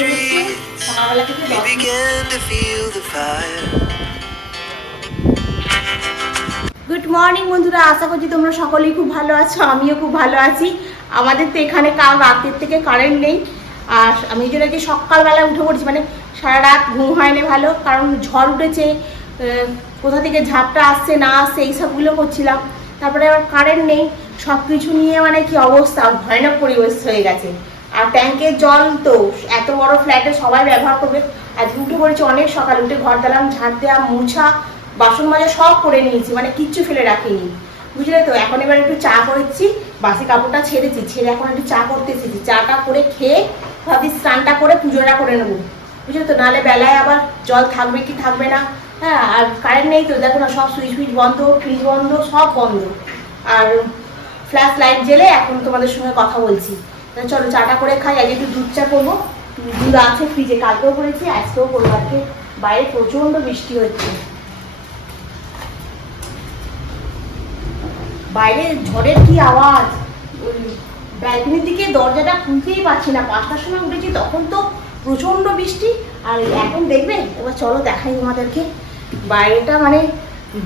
we began to feel the fire. Good morning বন্ধুরা। আশা করছি তোমরা সকলেই খুব ভালো আছো, আমিও খুব ভালো আছি। আমাদের তো এখানে কাল রাতের থেকে কারেন্ট নেই। আর আমি যেটা যে সকালবেলা উঠে পড়ছি মানে সারা রাত ঘুম হয়নি ভালো, কারণ ঝড় উঠেছে কোথা থেকে ঝাপটা আসছে, না আসছে এইসবগুলো করছিলাম। তারপরে আবার কারেন্ট নেই সব কিছু নিয়ে মানে কি অবস্থা, ভয়ানক পরিবেশ হয়ে গেছে। আর ট্যাঙ্কের জল তো এত বড় ফ্ল্যাটে সবাই ব্যবহার করবে। আজ উঠে পড়েছি অনেক সকাল, উঠে ঘর দিলাম ঝাঁট দেওয়া মুছা, বাসন মাজা সব করে নিয়েছি মানে কিচ্ছু ফেলে রাখিনি। বুঝলে তো? এখন এবার একটু চা করেছি, বাসি কাপড়টা ছেড়েছি, ছেড়ে এখন একটু চা করতে এসেছি। চাটা করে খেয়ে ভাবি স্নানটা করে পুজোটা করে নেব। বুঝলে তো? নালে বেলায় আবার জল থাকবে কি থাকবে না। হ্যাঁ আর কারেন্ট নেই তো? দেখো না, সব সুইচ ফুইচ বন্ধ ফ্রিজ বন্ধ, সব বন্ধ। আর ফ্ল্যাশ লাইট জেলে এখন তোমাদের সঙ্গে কথা বলছি। চলো চাটা করে খাই আগে একটু দুধ চা করব। দুধ আছে ফ্রিজে, কালকেও করেছি, আজকেও করব। আজকে বাইরে প্রচণ্ড বৃষ্টি হচ্ছে। বাইরে ঝড়ের কি আওয়াজ? ওই ব্যালকনির দিকে দরজাটা খুলতেই পারছি না। পাঁচটার সময় উঠেছি, তখন তো প্রচণ্ড বৃষ্টি। আর এখন দেখবে? এবার চলো দেখাই তোমাদেরকে। বাইরেটা মানে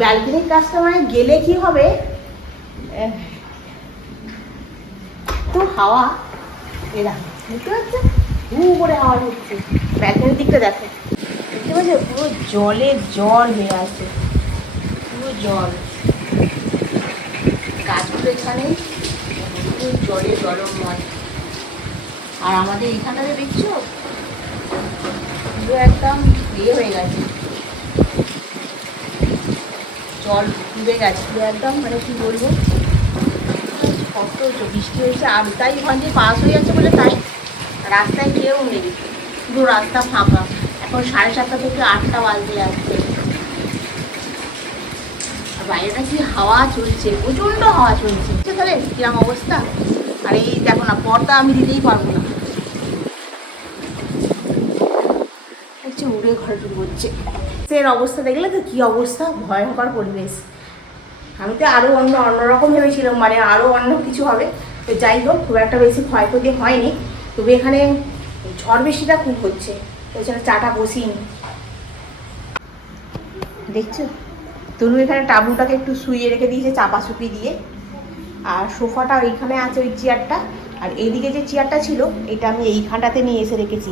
ব্যালকনির কাজটা মানে গেলে কি হবে? তো হাওয়া। এরা পারছ হু করে হাওয়া ঢুকছে ব্যালকনির দিকটা দেখো। দেখতে পাচ্ছ? পুরো জলে জল হয়ে আছে। পুরো জল। গাছগুলো এখানে পুরো জলে জলময় আর আমাদের এখানটাতে দেখছ? পুরো একদম ইয়ে হয়ে গেছে। জল ডুবে গেছে। পুরো একদম মানে কি বলব? কত বৃষ্টি হয়েছে, আর তাই ওখান দিয়ে পাস হয়ে যাচ্ছে বলে তাই রাস্তায় কেউ নেই। পুরো রাস্তা ফাঁকা। এখন সাড়ে সাতটা থেকে আটটা বাজতে যাচ্ছে। বাইরেটা কি হাওয়া চলছে? প্রচণ্ড হাওয়া চলছে। তাহলে কিরম অবস্থা? আর এই দেখো না, পর্দা আমি দিতেই পারব না। উড়ে ঘরে ঢুকছে এর অবস্থা দেখলে তো কি অবস্থা? ভয়ঙ্কর পরিবেশ। আমি তো আরও অন্য অন্যরকম ভেবেছিলাম মানে আরও অন্য কিছু হবে। তো যাই হোক, খুব একটা বেশি ক্ষয়ক্ষতি হয়নি। তবে এখানে ঝড় বৃষ্টিটা খুব হচ্ছে। ওই জন্য চাটা বসিনি। দেখছ? তনু এখানে টাবুটাকে একটু শুইয়ে রেখে দিয়েছে, চাপা চুপি দিয়ে। আর সোফাটা ওইখানে আছে ওই চেয়ারটা। আর এইদিকে যে চেয়ারটা ছিল, এটা আমি এইখানটাতে নিয়ে এসে রেখেছি।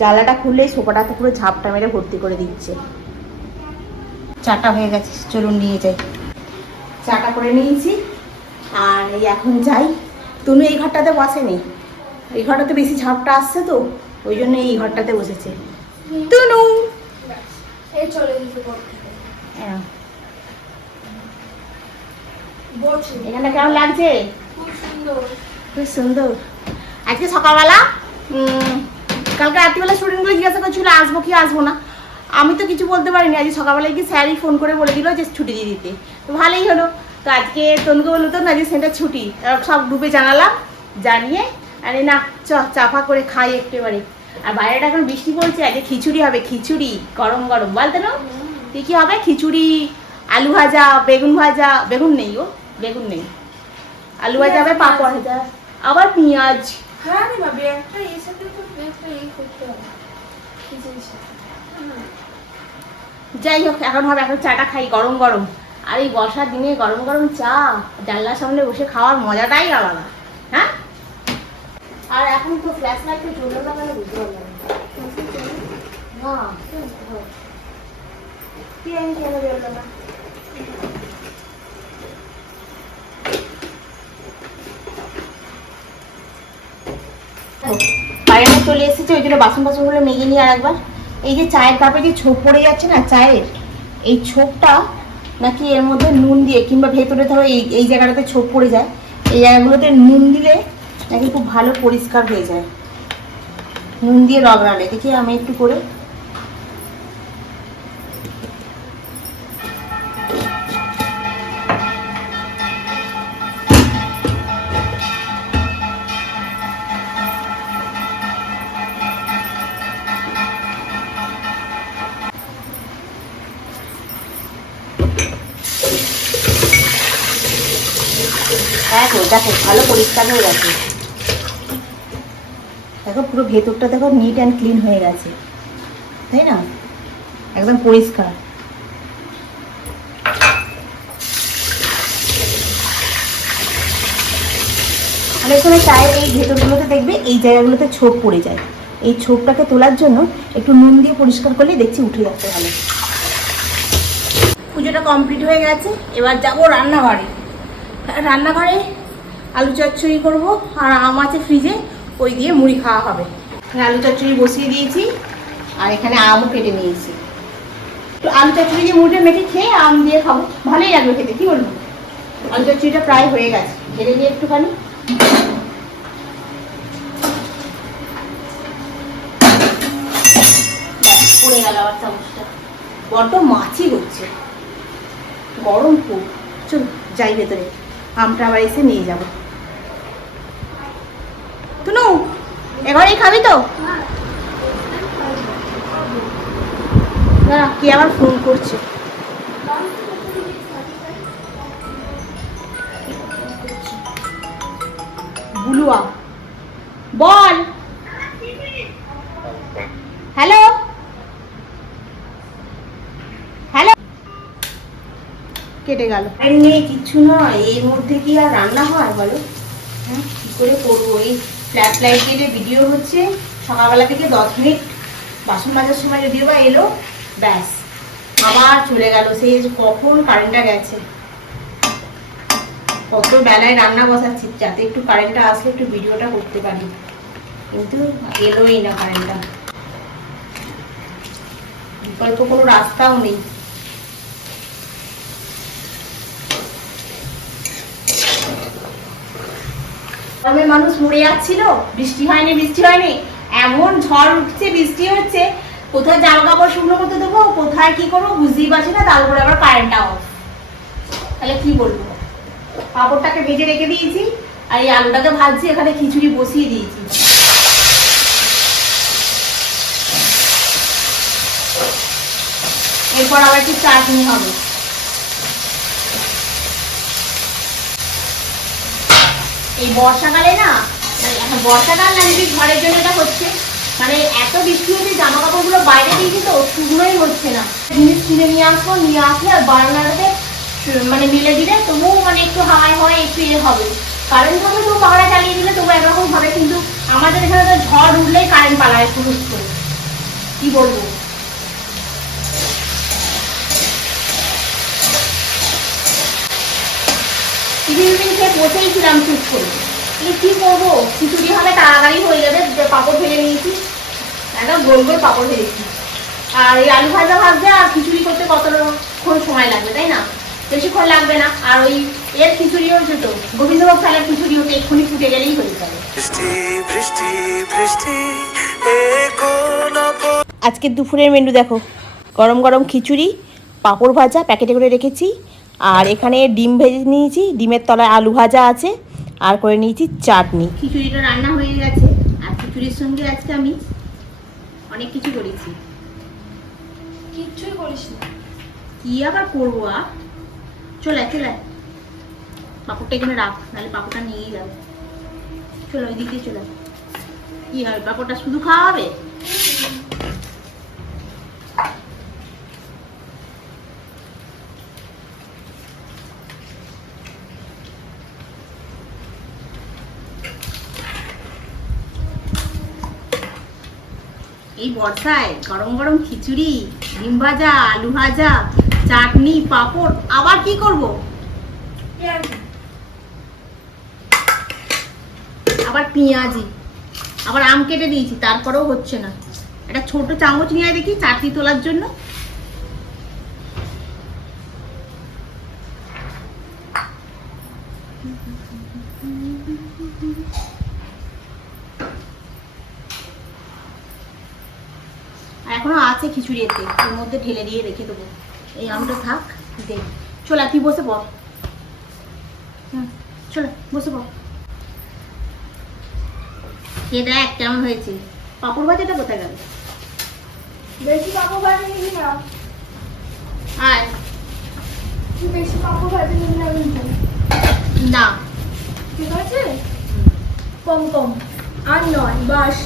জানলাটা খুললেই সোফাটাতে পুরো ঝাপটা মেরে ভর্তি করে দিচ্ছে। চাটা হয়ে গেছে, চলুন নিয়ে যাই। চাটা করে নিয়েছি। আর এই এখন যাই। তনু এই ঘরটাতে বসেনি। এই ঘরটাতে বেশি ঝাপটা আসছে তো ওই জন্য এই ঘরটাতে বসেছে। তনু! হ্যাঁ, এখানে কেমন লাগছে? খুব সুন্দর। আজকে সকালবেলা কালকে রাত্রিবেলা স্টুডেন্টগুলো জিজ্ঞাসা করছিল আসব কি আসব না? আমি তো কিছু বলতে পারিনি। আজকে সকালবেলায় কি স্যারই ফোন করে বলে দিল যে ছুটি দিয়ে দিতে। তো ভালোই হলো। তো আজকে তনুকে বলল তো না যে সেন্টার ছুটি সব গ্রুপে জানালাম জানিয়ে আরে না চ চাপা করে খাই একটু এবারে আর বাইরেটা এখন বৃষ্টি পড়ছে আজকে খিচুড়ি হবে খিচুড়ি গরম গরম। বলতে না কি কি হবে? খিচুড়ি আলু ভাজা বেগুন ভাজা বেগুন নেই ও বেগুন নেই। আলু ভাজা হবে পাঁপড়। ভাজা। আবার পেঁয়াজ। হ্যাঁ যাই হোক এখন হবে এখন চাটা খাই গরম গরম। আর এই বর্ষার দিনে গরম গরম চা, জানলার সামনে বসে খাওয়ার মজাটাই আলাদা হ্যাঁ? আর এখন তো ফ্ল্যাশ লাইট তো জ্বললো না কেন বুঝতে পারলাম বাইরে চলে এসেছে, ওই জন্য বাসন বাসনগুলো মেজে নিয়ে আর একবার। এই যে চায়ের কাপে যে ছোপ পড়ে যাচ্ছে না, চায়ের, এই ছোপটা নাকি এর মধ্যে নুন দিয়ে, কিংবা ভেতরে ধরো এই এই জায়গাটাতে ছোপ পড়ে যায়, এই জায়গাগুলোতে নুন দিলে নাকি খুব ভালো পরিষ্কার হয়ে যায়। নুন দিয়ে রগড়ালে দেখি আমি একটু করে ভালো পরিষ্কার হয়ে গেছে। দেখো, পুরো ভেতরটা দেখো নিট অ্যান্ড ক্লিন হয়ে গেছে। তাই না? একদম পরিষ্কার। অনেক সময় চায়ের এই ভেতরগুলোতে দেখবে, এই জায়গাগুলোতে ছোপ পড়ে যায়। এই ছোপটাকে তোলার জন্য একটু নুন দিয়ে পরিষ্কার করলেই দেখছি উঠে যাচ্ছে ভালো। পুজোটা কমপ্লিট হয়ে গেছে। এবার যাব রান্নাঘরে। রান্নাঘরে আলু চচ্চড়ি করব, আর আম আছে ফ্রিজে, ওই দিয়ে মুড়ি খাওয়া হবে। আলু চচ্চড়ি বসিয়ে দিয়েছি, আর এখানে আমও কেটে নিয়েছি। তো আলু চচ্চড়ি দিয়ে মুড়িটা মেখে খেয়ে আম দিয়ে খাব। ভালোই লাগবে খেতে, কি বলব? আলু চচ্চড়িটা প্রায় হয়ে গেছে, ঢেলে নিয়ে একটুখানি। পড়ে গেল বড্ড মাছি হচ্ছে। গরম খুব। চল, যাই ভেতরে। আমটা আবার এসে নিয়ে যাব। তুনু এবারেই খাবি তো? কি আবার ফোন করছে? বুলুয়া, বল। হ্যালো কেটে গেল। নেই কিচ্ছু নয়। এর মধ্যে কি আর রান্না হয় বলো? হ্যাঁ করে করব? এই ফ্ল্যাট লাইট দিয়ে ভিডিও হচ্ছে, সকালবেলা থেকে দশ মিনিট বাসন মাজার সময় যদিও বা এলো, ব্যাস। আবার চলে গেল। যে কখন কারেন্টটা গেছে। কত বেলায় রান্না বসাচ্ছি, যাতে একটু কারেন্টটা আসলে একটু ভিডিওটা করতে পারি। কিন্তু এলোই না কারেন্টটা বিকল্প কোনো রাস্তাও নেই। গরমে মানুষ মরে যাচ্ছিল, বৃষ্টি হয়নি বৃষ্টি হয়নি। এমন ঝড় উঠছে, বৃষ্টি হচ্ছে, কোথায় জামা কাপড় শুকনো করতে দেবো, কোথায় কি করব বুঝতেই পারছি না, তার উপরে আবার কারেন্টটা অফ তাহলে কি বলব? পাঁপড়টাকে ভেজে রেখে দিয়েছি, আর এই আলুটাকে ভাজছি, এখানে খিচুড়ি বসিয়ে দিয়েছি। এরপর আবার একটু চাটনি হবে। এই বর্ষাকালে না এখন বর্ষাকাল না যদি ঘরের জন্য এটা হচ্ছে মানে এত বৃষ্টি হচ্ছে জামা কাপড়গুলো বাইরে দিয়েছি তো শুকনোই হচ্ছে না। জিনিস কিনে নিয়ে আসব, নিয়ে আসলে আর বারান্দাতে মানে মেলে দিলে তবুও মানে একটু হাওয়ায় হাওয়ায় একটু ইয়ে হবে। কারেন্ট থাকলে তো পাহাড়া চালিয়ে দিলে তবু একরকম হবে, কিন্তু আমাদের এখানে তো ঝড় উঠলেই কারেন্ট পালায় পুরুষ করে কি বলব? টিফিন খেয়ে বসেই ছিলাম চুপ করে। এই কি করব? খিচুড়ি হবে তাড়াতাড়ি হয়ে যাবে পাঁপড় ভেজে নিয়েছি। একদম গোল গোল পাঁপড় ভেজেছি। আর এই আলু ভাজা ভাজতে আর খিচুড়ি করতে কতক্ষণ সময় লাগবে তাই না? বেশিক্ষণ লাগবে না। আর ওই এর খিচুড়ি হচ্ছে তো গোবিন্দভোগ চালের খিচুড়ি হতে এক্ষুনি ফুটে গেলেই হয়ে যাবে। আজকের দুপুরের মেনু দেখো। গরম গরম খিচুড়ি পাঁপড় ভাজা প্যাকেটে করে রেখেছি। আর এখানে ডিম ভেজে নিয়েছি ডিমের তলায় আলু ভাজা আছে আর করে নিয়েছি চাটনি। খিচুড়িটা রান্না হয়ে গেছে আর খিচুড়ির সঙ্গে আজকে আমি অনেক কিছু করেছি। কিচ্ছুই করিস না কি আবার করব আর চলে আয়, চলে। পাঁপড়টা এখানে রাখ নাহলে পাঁপড়টা নিয়েই যাবে। চলো ওই দিক দিয়ে চলে। আয়। কি হবে পাঁপড়টা শুধু খাওয়া হবে? এই বর্ষায় গরম গরম খিচুড়ি, ডিম ভাজা, আলু ভাজা, চাটনি, পাঁপড়, আবার কি করব? আবার পেঁয়াজি, আবার আম কেটে দিয়েছি, তারপরেও হচ্ছে না। একটা ছোট চামচ নিয়ে দেখি, চাটনি তোলার জন্য। আছে খিচুড়ি এতে এর মধ্যে ঢেলে দিয়ে রেখে দেবো। এই আমটা থাক দে। চলে তুই বসে পড় হুম চলে বসে পড় খেয়ে দেখ কেমন হয়েছে। পাপড় ভাজাটা কোথায় গেল? বেশি পাপড় ভাজি নিবি না। আর? তুই বেশি পাপড় ভাজি নিবি না না। ঠিক আছে? কম কম। আর নয় বাস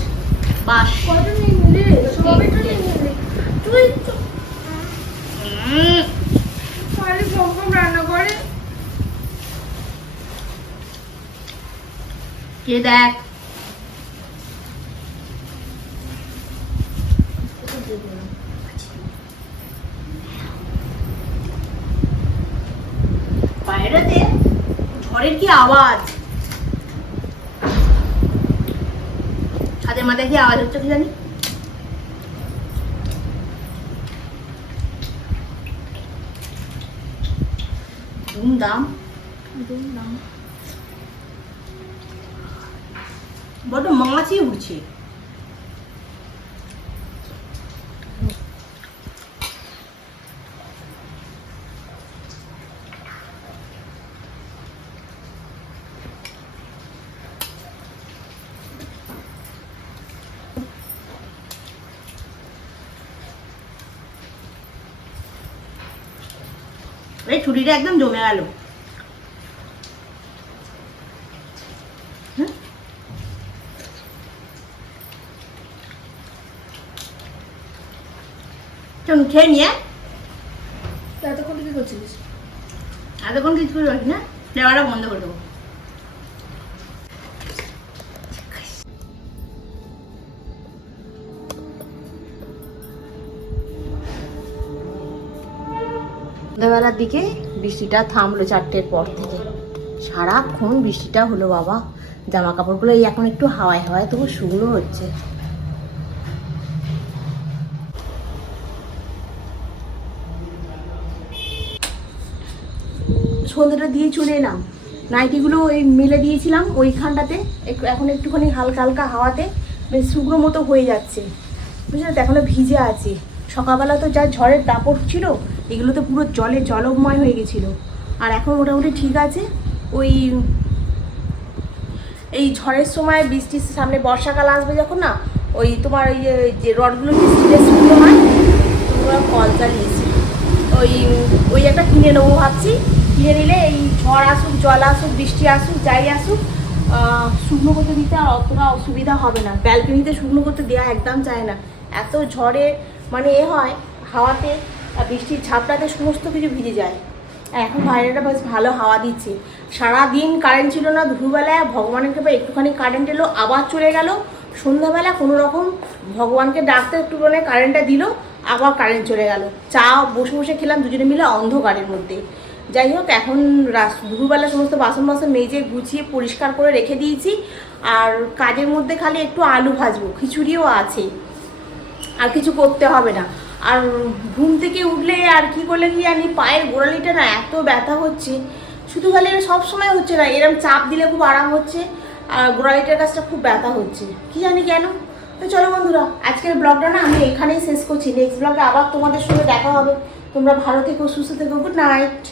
বাস কত নিয়ে নিলি সবাই তো নিলি তুই তো রান্না করে। কে দেখ? বাইরেতে ঝড়ের কি আওয়াজ? ছাদের মাথায় কি আওয়াজ হচ্ছে কি জানি? ধুমধাম বড্ড মাছি উঠছে এই ছুটিটা একদম জমে গেল। হুম? চল খেয়ে নিয়ে। এতক্ষণ কি করছিলিস? এতক্ষণ কিছু করে না? ফ্লেভারটা বন্ধ করে দেবো। সন্ধ্যাবেলার দিকে বৃষ্টিটা থামলো চারটের পর থেকে। সারাক্ষণ বৃষ্টিটা হলো বাবা। জামা কাপড়গুলো এই এখন একটু হাওয়ায় হাওয়ায় তবু শুকনো হচ্ছে। সন্ধ্যাটা দিয়ে চলে এলাম। নাইটিগুলো ওই মেলে দিয়েছিলাম ওইখানটাতে। এখন একটুখানি হালকা হালকা হাওয়াতে বেশ শুকনো মতো হয়ে যাচ্ছে। বুঝলে তো এখনও ভিজে আছে। সকালবেলা তো যা ঝড়ের দাপট ছিল এগুলো তো পুরো জলে জলময় হয়ে গেছিল। আর এখন মোটামুটি ঠিক আছে। ওই এই ঝড়ের সময় বৃষ্টির সামনে বর্ষাকাল আসবে যখন না, ওই তোমার ওই যে- রডগুলো যে হয়? তোমরা কল চালিয়েছি। ওই ওই একটা কিনে নেব ভাবছি। কিনে নিলে এই ঝড় আসুক, জল আসুক, বৃষ্টি আসুক, যাই আসুক শুকনো করতে দিতে আর অতটা অসুবিধা হবে না। ব্যালকনিতে শুকনো করতে দেওয়া একদম চায় না। এত ঝড়ে মানে এ হয়, হাওয়াতে বৃষ্টির ঝাপটাতে সমস্ত কিছু ভিজে যায়। এখন বাইরেটা বেশ ভালো হাওয়া দিচ্ছে। সারাদিন কারেন্ট ছিল না দুপুরবেলায় ভগবানের কৃপায় একটুখানি কারেন্ট এলো, আবার চলে গেল। সন্ধ্যাবেলা কোনো রকম ভগবানকে ডাকতে একটু মানে কারেন্টটা দিল, আবার কারেন্ট চলে গেল। চা বসে বসে খেলাম দুজনে মিলে অন্ধকারের মধ্যে। যাই হোক, এখন দুপুরবেলা সমস্ত বাসন বাসন মেজে গুছিয়ে পরিষ্কার করে রেখে দিয়েছি। আর কাজের মধ্যে খালি একটু আলু ভাজবো, খিচুড়িও আছে। আর কিছু করতে হবে না। আর ঘুম থেকে উঠলে আর কি করলে কি জানি পায়ের গোড়ালিটা না এত ব্যথা হচ্ছে। শুধু খালি সব সময় হচ্ছে না এরকম চাপ দিলে খুব আরাম হচ্ছে আর গোড়ালিটার কাছটা খুব ব্যথা হচ্ছে। কি জানি কেন? তো চলো বন্ধুরা, আজকের ব্লগটা না আমি এখানেই শেষ করছি। নেক্সট ব্লগে আবার তোমাদের সঙ্গে দেখা হবে। তোমরা ভালো থেকো, সুস্থ থেকো গুড নাইট